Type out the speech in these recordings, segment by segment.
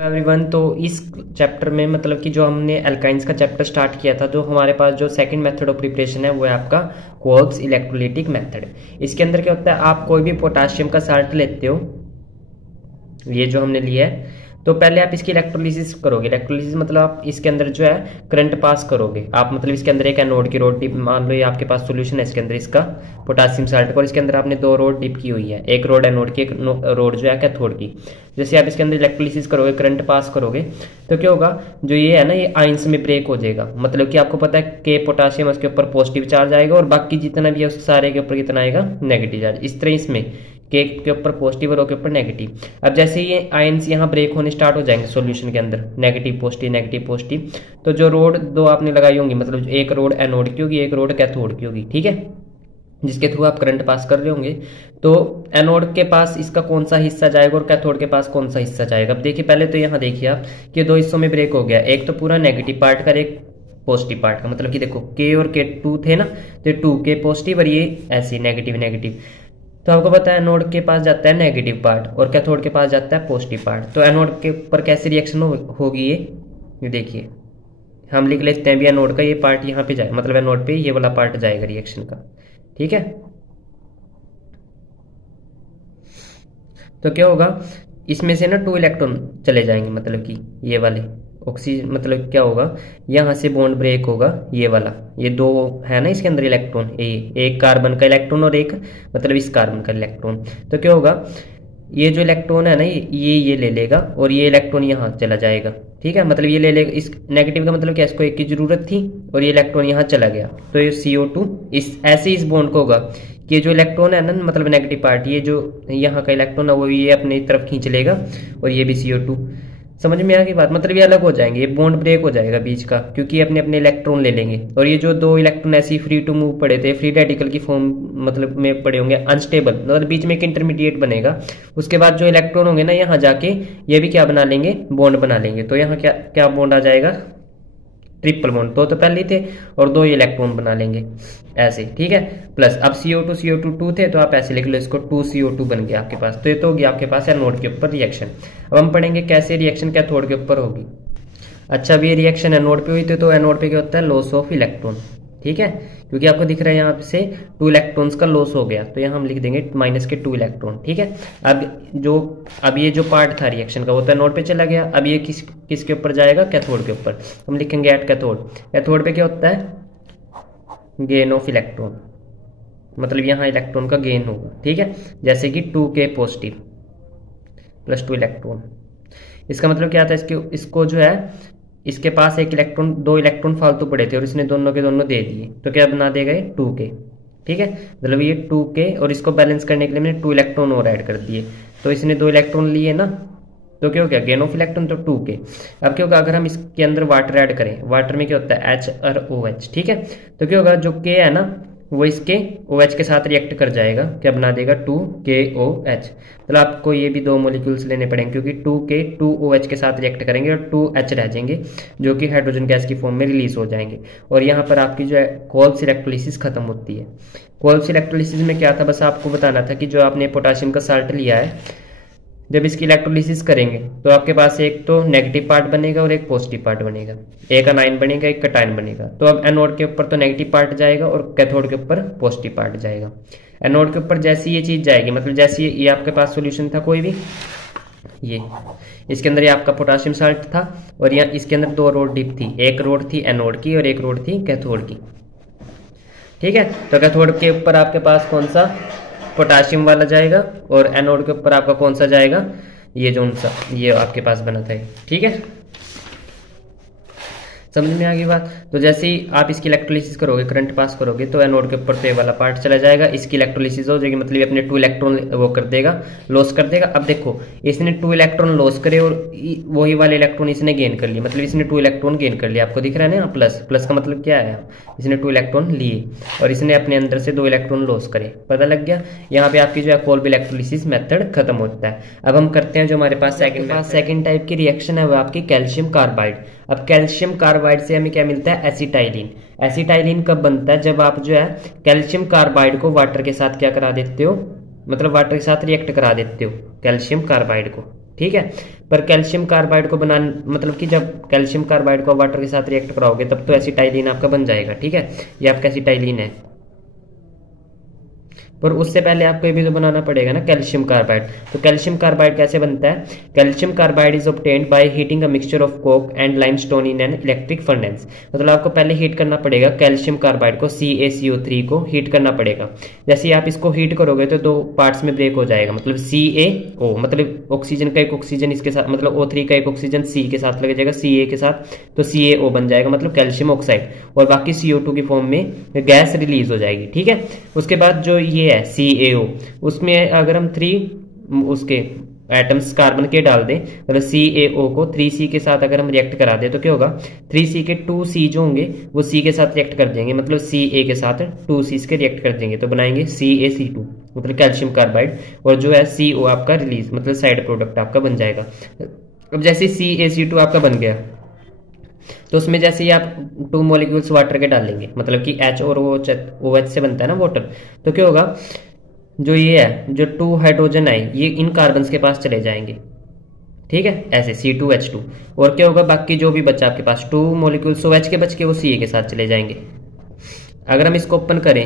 Everyone, तो इस chapter में मतलब कि जो हमने एल्काइंस का चैप्टर स्टार्ट किया था, जो हमारे पास जो सेकंड मेथड ऑफ प्रिपरेशन है वो है आपका कोल्ब्स इलेक्ट्रोलाइटिक मेथड। इसके अंदर क्या होता है, आप कोई भी पोटाशियम का साल्ट लेते हो, ये जो हमने लिया है, तो पहले आप इसकी इलेक्ट्रोलिसिस करोगे। इलेक्ट्रोलिसिस मतलब आप इसके अंदर जो है करंट पास करोगे। आप मतलब इसके अंदर एक एनोड की रोड डिप, मान लो ये आपके पास सॉल्यूशन है इसके अंदर इसका पोटासियम साल्ट का, और इसके अंदर आपने दो रोड डिप की हुई है, एक रोड एनोड की, एक रोड जो है कैथोड की। जैसे आप इसके अंदर इलेक्ट्रोलिसिस करोगे, करंट पास करोगे, तो क्या होगा, जो ये है ना, ये आयंस में ब्रेक हो जाएगा। मतलब कि आपको पता है कि पोटाशियम उसके ऊपर पॉजिटिव चार्ज आएगा और बाकी जितना भी है उस सारे के ऊपर कितना आएगा, नेगेटिव चार्ज। इस तरह इसमें के ऊपर पॉजिटिव और ओ के ऊपर नेगेटिव। अब जैसे ये आयंस यहाँ ब्रेक होने स्टार्ट हो जाएंगे सॉल्यूशन के अंदर, नेगेटिव पॉजिटिव, तो जो रोड दो आपने लगाई होंगी, मतलब एक रोड एनोड की होगी, एक रोड कैथोड की होगी, ठीक है, जिसके थ्रू आप करंट पास कर रहे होंगे। तो एनोड के पास इसका कौन सा हिस्सा जाएगा और कैथोड के पास कौन सा हिस्सा जाएगा। अब देखिए, पहले तो यहाँ देखिए आप कि दो हिस्सों में ब्रेक हो गया, एक तो पूरा नेगेटिव पार्ट का, एक पॉजिटिव पार्ट का। मतलब कि देखो के और के टू थे ना, तो 2k पॉजिटिव और ये ऐसे नेगेटिव। तो आपको पता है एनोड के पास जाता है नेगेटिव पार्ट और कैथोड के पास जाता है पॉजिटिव पार्ट। तो एनोड के ऊपर कैसी रिएक्शन होगी, ये देखिए, हम लिख लेते हैं भी एनोड का ये पार्ट यहाँ पे जाए, मतलब एनोड पे ये वाला पार्ट जाएगा रिएक्शन का, ठीक है। तो क्या होगा, इसमें से ना 2 इलेक्ट्रॉन चले जाएंगे, मतलब कि ये वाले ऑक्सीजन, मतलब क्या होगा, यहाँ से बॉन्ड ब्रेक होगा, ये वाला, ये दो है ना इसके अंदर इलेक्ट्रॉन, एक कार्बन का इलेक्ट्रॉन और एक मतलब इस कार्बन का इलेक्ट्रॉन। तो क्या होगा, ये जो इलेक्ट्रॉन है ना, ये ले लेगा और ये इलेक्ट्रॉन यहाँ चला जाएगा, ठीक है। मतलब ये ले लेगा, इस नेगेटिव का मतलब क्या, इसको एक की जरूरत थी और ये इलेक्ट्रॉन यहाँ चला गया, तो ये CO2 ऐसे इस बॉन्ड को होगा कि ये जो इलेक्ट्रॉन है ना, मतलब नेगेटिव पार्ट, ये जो यहाँ का इलेक्ट्रॉन है वो ये अपनी तरफ खींच लेगा और ये भी CO2। समझ में आ गई बात, मतलब ये अलग हो जाएंगे, ये बॉन्ड ब्रेक हो जाएगा बीच का, क्योंकि ये अपने अपने इलेक्ट्रॉन ले लेंगे। और ये जो दो इलेक्ट्रॉन ऐसे फ्री टू मूव पड़े थे, फ्री रेडिकल की फॉर्म मतलब में पड़े होंगे, अनस्टेबल, मतलब बीच में एक इंटरमीडिएट बनेगा। उसके बाद जो इलेक्ट्रॉन होंगे ना, यहाँ जाके ये भी क्या बना लेंगे, बॉन्ड बना लेंगे। तो यहाँ क्या क्या बॉन्ड आ जाएगा, ट्रिपल बॉन्ड। तो पहले थे और दो इलेक्ट्रॉन बना लेंगे ऐसे, ठीक है। प्लस अब CO2 2 थे, तो आप ऐसे लिख लो इसको, 2CO2 बन गया आपके पास। तो ये तो होगी आपके पास एनोड के ऊपर रिएक्शन। अब हम पढ़ेंगे कैसे रिएक्शन कैथोड के ऊपर होगी। अच्छा, अब ये रिएक्शन एनोड पे हुई तो एनोड पे क्या होता है, लॉस ऑफ इलेक्ट्रॉन, ठीक है, क्योंकि आपको दिख रहा है यहाँ से 2 इलेक्ट्रॉन्स का लॉस हो गया, तो यहाँ हम लिख देंगे माइनस के 2 इलेक्ट्रॉन, ठीक है। अब ये जो पार्ट था रिएक्शन का वो तो एनोड पे चला गया। अब ये किसके ऊपर जाएगा, कैथोड के ऊपर। हम लिखेंगे एट कैथोड। कैथोड पे क्या होता है, गेन ऑफ इलेक्ट्रॉन, मतलब यहाँ इलेक्ट्रॉन का गेन होगा, ठीक है। जैसे कि 2k पॉजिटिव प्लस 2 इलेक्ट्रॉन। इसका मतलब क्या था, इसको जो है, इसके पास एक इलेक्ट्रॉन, 2 इलेक्ट्रॉन फालतू पड़े थे और इसने दोनों के दोनों दे दिए, तो क्या बना देगा ये 2k, ठीक है। मतलब ये 2k और इसको बैलेंस करने के लिए मैंने 2 इलेक्ट्रॉन और ऐड कर दिए, तो इसने 2 इलेक्ट्रॉन लिए ना, तो क्या हो गया, गेन ऑफ इलेक्ट्रॉन, तो 2k। अब क्या होगा, अगर हम इसके अंदर वाटर ऐड करें, वाटर में क्या होता है H और OH, ठीक है। तो क्या होगा, जो k है ना वो इसके OH के साथ रिएक्ट कर जाएगा, क्या बना देगा, 2KOH। मतलब आपको ये भी 2 मॉलिक्यूल्स लेने पड़ेंगे, क्योंकि 2k 2OH के साथ रिएक्ट करेंगे और 2H रह जाएंगे, जो कि हाइड्रोजन गैस की फॉर्म में रिलीज हो जाएंगे। और यहाँ पर आपकी जो है कोल्ब्स इलेक्ट्रोलिसिस खत्म होती है। कोल्ब्स इलेक्ट्रोलिसिस में क्या था, बस आपको बताना था कि जो आपने पोटाशियम का साल्ट लिया है, जब इसकी इलेक्ट्रोलिसिस करेंगे तो आपके पास एक तो नेगेटिव पार्ट बनेगा और एक पॉजिटिव पार्ट बनेगा, एक अनायन बनेगा, एक कटायन बनेगा। तो अब एनोड के ऊपर तो नेगेटिव पार्ट जाएगा और कैथोड के ऊपर पॉजिटिव पार्ट जाएगा। एनोड के ऊपर जैसी ये चीज जाएगी, मतलब जैसे ये आपके पास सॉल्यूशन था कोई भी, ये इसके अंदर ये आपका पोटाशियम साल्ट था और यहाँ इसके अंदर 2 रोड डिप थी, एक रोड थी एनोड की और एक रोड थी कैथोड की, ठीक है। तो कैथोड के ऊपर आपके पास कौन सा, पोटाशियम वाला जाएगा और एनोड के ऊपर आपका कौन सा जाएगा, ये जो सा ये आपके पास बना था, ठीक है। समझ में आ गई बात। तो जैसे ही आप इसकी इलेक्ट्रोलिसिस करोगे, करंट पास करोगे, तो एनोड के ऊपर तो ये वाला पार्ट चला जाएगा, इसकी इलेक्ट्रोलिसिस हो जाएगी, मतलब अपने 2 इलेक्ट्रॉन वो कर देगा, लॉस कर देगा। अब देखो, इसने 2 इलेक्ट्रॉन लॉस करे और वही वाले इलेक्ट्रॉन इसने गेन कर लिए, मतलब इसने 2 इलेक्ट्रॉन गेन कर लिया। आपको दिख रहा है ना प्लस का मतलब क्या है, इसने 2 इलेक्ट्रॉन लिए और इसने अपने अंदर से 2 इलेक्ट्रॉन लॉस करे, पता लग गया। यहाँ पे आपकी जो है कोल्ब इलेक्ट्रोलिसिस मेथड खत्म होता है। अब हम करते हैं जो हमारे पास सेकंड टाइप की रिएक्शन है, वो आपकी कैल्शियम कार्बाइड। अब कैल्शियम कार्बाइड से हमें क्या मिलता है, एसिटाइलिन। एसिटाइलिन कब बनता है, जब आप जो है कैल्शियम कार्बाइड को वाटर के साथ क्या करा देते हो, मतलब वाटर के साथ रिएक्ट करा देते हो कैल्शियम कार्बाइड को, ठीक है। पर कैल्शियम कार्बाइड को मतलब कि जब कैल्शियम कार्बाइड को वाटर के साथ रिएक्ट कराओगे तब तो एसिटाइलिन आपका बन जाएगा, ठीक है। ये आपका एसिटाइलिन है। पर उससे पहले आपको ये भी तो बनाना पड़ेगा ना कैल्शियम कार्बाइड। तो कैल्शियम कार्बाइड कैसे बनता है? Calcium carbide is obtained by heating a mixture of Coke and limestone in an electric furnace. मतलब आपको पहले हीट करना पड़ेगा कैल्शियम कार्बाइड को, CaCO3 को हीट करना पड़ेगा। जैसे ही आप इसको हीट करोगे तो दो पार्ट्स में ब्रेक हो जाएगा, मतलब CaO, मतलब ऑक्सीजन का एक ऑक्सीजन इसके साथ, मतलब O3 का एक ऑक्सीजन C के साथ लग जाएगा Ca के साथ, तो CaO बन जाएगा, मतलब कैल्शियम ऑक्साइड, और बाकी CO2 की फॉर्म में गैस रिलीज हो जाएगी, ठीक है। उसके बाद जो ये है CaO, उसमें अगर हम 3 उसके एटम्स कार्बन के डाल दें, मतलब CaO को 3C के साथ अगर हम रिएक्ट करा दें तो क्या होगा, 3C के 2C जो होंगे वो C के साथ रिएक्ट कर देंगे, मतलब Ca के साथ 2C के रिएक्ट कर देंगे, तो बनाएंगे CaC2, मतलब कैल्शियम कार्बाइड, और जो है CO आपका रिलीज, मतलब साइड प्रोडक्ट आपका बन जाएगा। अब जैसे CaC2 आपका बन गया तो उसमें जैसे ही आप 2 मॉलिक्यूल्स वाटर के डालेंगे, मतलब कि H और OH से बनता है ना वाटर, तो क्या होगा, जो ये है, जो 2 हाइड्रोजन है ये इन कार्बन्स के पास चले जाएंगे, ठीक है, ऐसे C2H2, और क्या होगा, बाकी जो भी बचा आपके पास 2 मॉलिक्यूल्स OH के बच के वो Ca के साथ चले जाएंगे। अगर हम इसको ओपन करें,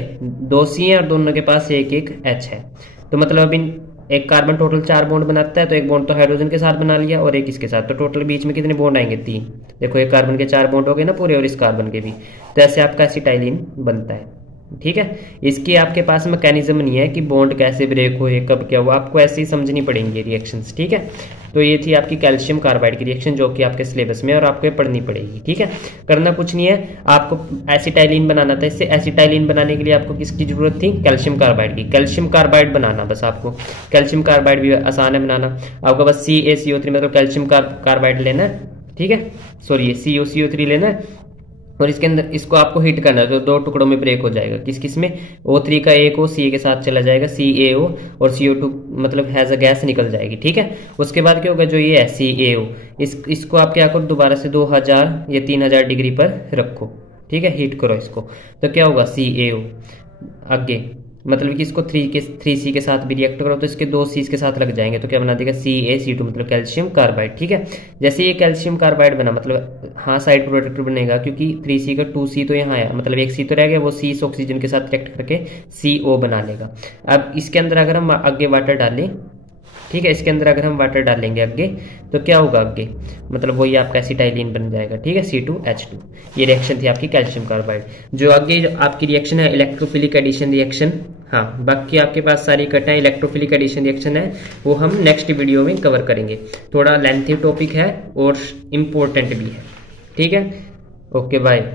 2 C है और दोनों के पास एक एक H है, तो मतलब अब इन एक कार्बन टोटल 4 बॉन्ड बनाता है, तो एक बॉन्ड तो हाइड्रोजन के साथ बना लिया और एक इसके साथ, तो टोटल बीच में कितने बॉन्ड आएंगे, 3। देखो एक कार्बन के 4 बॉन्ड हो गए ना पूरे, और इस कार्बन के भी, तो ऐसे आपका एसिटाइलिन बनता है, ठीक है। इसकी आपके पास मैकेनिज्म नहीं है कि बॉन्ड कैसे ब्रेक हुए, कब क्या हुआ, आपको ऐसे ही समझनी पड़ेंगी रिएक्शंस, ठीक है। तो ये थी आपकी कैल्शियम कार्बाइड की रिएक्शन, जो कि आपके सिलेबस में और आपको पढ़नी पड़ेगी, ठीक है। करना कुछ नहीं है, आपको एसिटाइलिन बनाना था। इससे एसिटाइलिन बनाने के लिए आपको किसकी जरूरत थी, कैल्शियम कार्बाइड की। कैल्शियम कार्बाइड बनाना बस आपको, कैल्शियम कार्बाइड भी आसान है बनाना, आपको बस CaCO3 मतलब कैल्शियम कार्बाइड लेना है, ठीक है, सॉरी ये CO3 लेना है, और इसके अंदर इसको आपको हीट करना है, तो 2 टुकड़ों में ब्रेक हो जाएगा, किस किस में, O3 का एक O C के साथ चला जाएगा, CaO, और CO2 मतलब हैज अ गैस निकल जाएगी, ठीक है। उसके बाद क्या होगा, जो ये है CaO, इसको आप क्या करो, दोबारा से 2000 या 3000 डिग्री पर रखो, ठीक है, हीट करो इसको, तो क्या होगा CaO आगे, मतलब कि इसको 3C के साथ भी रिएक्ट करो तो इसके 2 C के साथ लग जाएंगे, तो क्या बना देगा CaC2, मतलब कैल्शियम कार्बाइड, ठीक है। जैसे ये कैल्शियम कार्बाइड बना, मतलब हाँ साइड प्रोडक्ट बनेगा, क्योंकि 3C का 2C तो यहाँ आया, मतलब एक C तो रह गया, वो C इस ऑक्सीजन के साथ रिएक्ट करके CO बना लेगा। अब इसके अंदर अगर हम आगे वाटर डालें, ठीक है, इसके अंदर अगर हम वाटर डालेंगे आगे तो क्या होगा आगे, मतलब वही आपका एसिटाइलिन बन जाएगा, ठीक है, C2H2। ये रिएक्शन थी आपकी कैल्शियम कार्बाइड। जो आगे आपकी रिएक्शन है इलेक्ट्रोफिलिक एडिशन रिएक्शन, हाँ बाकी आपके पास सारी इकट्ठा इलेक्ट्रोफिलिक एडिशन रिएक्शन है, वो हम नेक्स्ट वीडियो में कवर करेंगे। थोड़ा लेंथी टॉपिक है और इम्पोर्टेंट भी है, ठीक है। Okay bye.